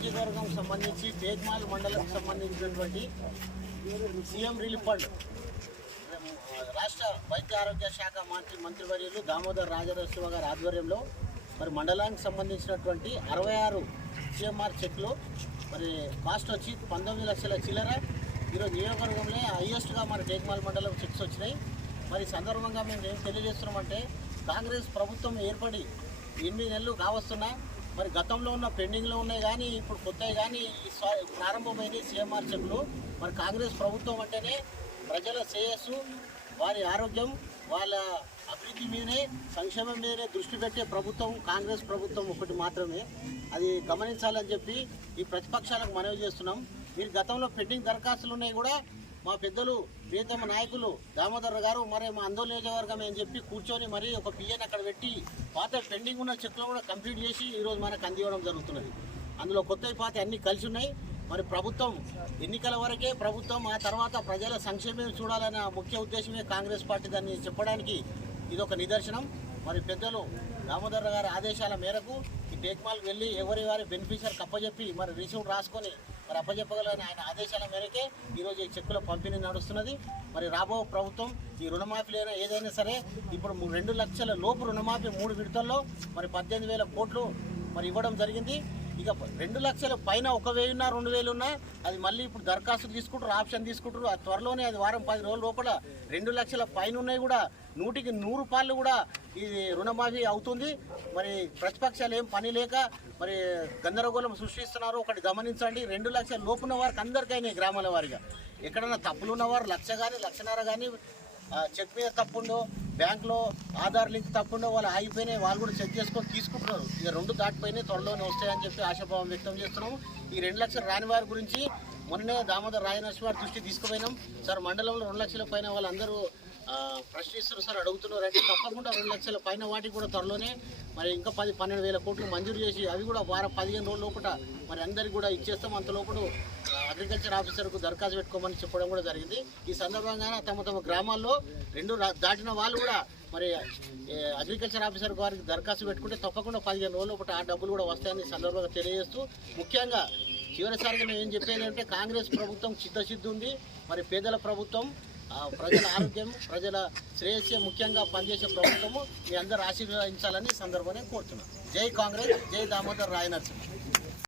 సంబంధించి తేజ్మాల్ మండలం సంబంధించినటువంటి సీఎం రిలీఫ్ ఫండ్ రాష్ట్ర వైద్య ఆరోగ్య శాఖ మంత్రి మంత్రివర్యులు దామోదర్ రాజనరసింహ గారి ఆధ్వర్యంలో మరి మండలానికి సంబంధించినటువంటి అరవై ఆరు సిఎంఆర్ చెక్లు మరి కాస్ట్ వచ్చి పంతొమ్మిది లక్షల చిల్లర. ఈరోజు నియోజకవర్గంలో హైయెస్ట్గా మన టేక్మాల్ మండలం చెక్స్ వచ్చినాయి. మరి సందర్భంగా మేము ఏం తెలియజేస్తున్నామంటే కాంగ్రెస్ ప్రభుత్వం ఏర్పడి ఎనిమిది నెలలు కావస్తున్నా మరి గతంలో ఉన్న పెండింగ్లో ఉన్నాయి కానీ ఇప్పుడు కొత్తవి కానీ ప్రారంభమైన సీఎంఆర్ చెక్లు మరి కాంగ్రెస్ ప్రభుత్వం అంటేనే ప్రజల శ్రేయస్సు వారి ఆరోగ్యం వాళ్ళ అభివృద్ధి మీదనే సంక్షేమం మీదనే దృష్టి పెట్టే ప్రభుత్వం కాంగ్రెస్ ప్రభుత్వం ఒకటి మాత్రమే. అది గమనించాలని చెప్పి ఈ ప్రతిపక్షాలకు మనవి చేస్తున్నాం. మీరు గతంలో పెండింగ్ దరఖాస్తులు ఉన్నాయి కూడా మా పెద్దలు ప్రియతమ నాయకులు దామోదర్ గారు మరి మా అందరు నియోజకవర్గం అని చెప్పి కూర్చొని మరి ఒక పిఎన్ అక్కడ పెట్టి పాత పెండింగ్ ఉన్న చెక్లు కూడా కంప్లీట్ చేసి ఈరోజు మనకు అందివ్వడం జరుగుతున్నది. అందులో కొత్త పాత అన్నీ కలిసి ఉన్నాయి. మరి ప్రభుత్వం ఎన్నికల వరకే ప్రభుత్వం ఆ తర్వాత ప్రజల సంక్షేమం చూడాలన్న ముఖ్య ఉద్దేశమే కాంగ్రెస్ పార్టీ దాన్ని చెప్పడానికి ఇది ఒక నిదర్శనం. మరి పెద్దలు దామోదర్ గారి ఆదేశాల మేరకు ఈ టేక్మాల్కి వెళ్ళి ఎవరి వారి బెనిఫిషియర్ కప్పజెప్పి మరి రిసీవ్ రాసుకొని మరి అప్పజెప్పగలని ఆయన ఆదేశాల మేరకే ఈరోజు ఈ చెక్కుల పంపిణీ నడుస్తున్నది. మరి రాబో ప్రభుత్వం ఈ రుణమాఫీలైనా ఏదైనా సరే ఇప్పుడు రెండు లక్షల లోపు రుణమాఫీ మూడు విడతల్లో మరి పద్దెనిమిది వేల కోట్లు మరి ఇవ్వడం జరిగింది. ఇక రెండు లక్షల పైన ఒక వెయ్యి రెండు వేలు ఉన్నా అది మళ్ళీ ఇప్పుడు దరఖాస్తు తీసుకుంటారు ఆప్షన్ తీసుకుంటారు. ఆ త్వరలోనే అది వారం పది రోజుల లోపల రెండు లక్షల పైన ఉన్నాయి కూడా నూటికి నూరు పాళ్ళు కూడా ఇది రుణమాఫీ అవుతుంది. మరి ప్రతిపక్షాలు ఏం పని లేక మరి గందరగోళం సృష్టిస్తున్నారు. ఒకటి గమనించండి రెండు లక్షల లోపున్న వారికి అందరికైనా గ్రామాల వారిగా. ఎక్కడైనా తప్పులు ఉన్నవారు లక్ష కానీ లక్షన్నర కానీ చెక్ మీద తప్పుండో బ్యాంక్లో ఆధార్ లింక్ తప్పుండో వాళ్ళు ఆగిపోయినాయి వాళ్ళు కూడా చెక్ చేసుకొని తీసుకుంటున్నారు. ఇక రెండు దాటిపోయినాయి త్వరలోనే వస్తాయని చెప్పి ఆశాభావం వ్యక్తం చేస్తున్నాము. ఈ రెండు లక్షలు రాని వారి గురించి మొన్నే దామోదర్ రాయనర్సి వారి దృష్టి తీసుకుపోయినాం. సార్ మండలంలో రెండు లక్షల పైన వాళ్ళందరూ ప్రశ్నిస్తున్నారు సార్ అడుగుతున్నారు. అంటే తప్పకుండా రెండు లక్షల పైన వాటికి కూడా త్వరలోనే మరి ఇంకా పది పన్నెండు వేల కోట్లు మంజూరు చేసి అవి కూడా వారం పదిహేను రోజుల లోపల మరి అందరికి కూడా ఇచ్చేస్తాం. అంత లోపల అగ్రికల్చర్ ఆఫీసర్కు దరఖాస్తు పెట్టుకోమని చెప్పడం కూడా జరిగింది. ఈ సందర్భంగానే తమ తమ గ్రామాల్లో రెండు దాటిన వాళ్ళు కూడా మరి అగ్రికల్చర్ ఆఫీసర్ వారికి దరఖాస్తు పెట్టుకుంటే తప్పకుండా పదిహేను రోజుల లోపల ఆ డబ్బులు కూడా వస్తాయని సందర్భంగా తెలియజేస్తూ ముఖ్యంగా చివరిసారిగా మేము ఏం చెప్పేది అంటే కాంగ్రెస్ ప్రభుత్వం చిత్తశుద్ధి ఉంది. మరి పేదల ప్రభుత్వం ప్రజల ఆరోగ్యం ప్రజల శ్రేయస్సు ముఖ్యంగా పనిచేసే ప్రభుత్వము మీ అందరూ ఆశీర్వదించాలని సందర్భంగా కోరుతున్నాను. జై కాంగ్రెస్ జై దామోదర్ రాయనర్సింహ.